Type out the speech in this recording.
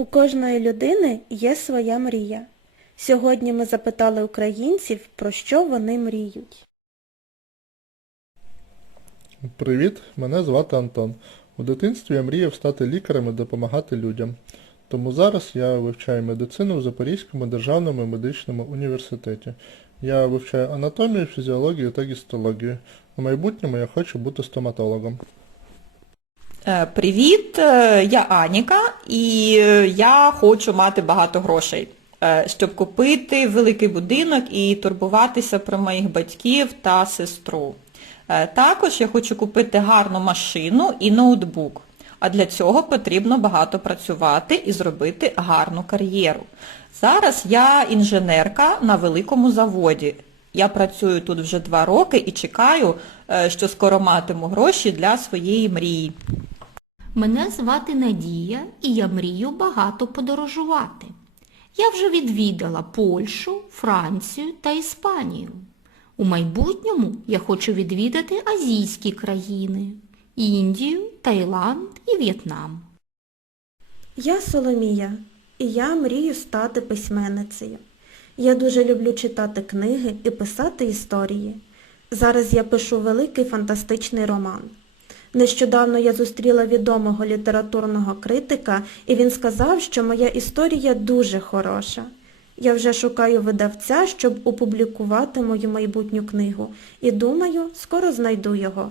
У кожної людини є своя мрія. Сьогодні ми запитали українців, про що вони мріють. Привіт, мене звати Антон. У дитинстві я мріяв стати лікарем і допомагати людям. Тому зараз я вивчаю медицину в Запорізькому державному медичному університеті. Я вивчаю анатомію, фізіологію та гістологію. У майбутньому я хочу бути стоматологом. Е, Привіт, е, я Аніка і е, я хочу мати багато грошей, щоб купити великий будинок і турбуватися про моїх батьків та сестру. Також я хочу купити гарну машину і ноутбук. А для цього потрібно багато працювати і зробити гарну кар'єру. Зараз я інженерка на великому заводі. Я працюю тут вже два роки і чекаю, що скоро матиму гроші для своєї мрії. Мене звати Надія і я мрію багато подорожувати. Я вже відвідала Польщу, Францію та Іспанію. У майбутньому я хочу відвідати азійські країни Індію, Таїланд і В'єтнам. Я Соломія, і я мрію стати письменницею. Я дуже люблю читати книги і писати історії. Зараз я пишу великий фантастичний роман. Нещодавно я зустріла відомого літературного критика, і він сказав, що моя історія дуже хороша. Я вже шукаю видавця, щоб опублікувати мою майбутню книгу, і думаю, скоро знайду його.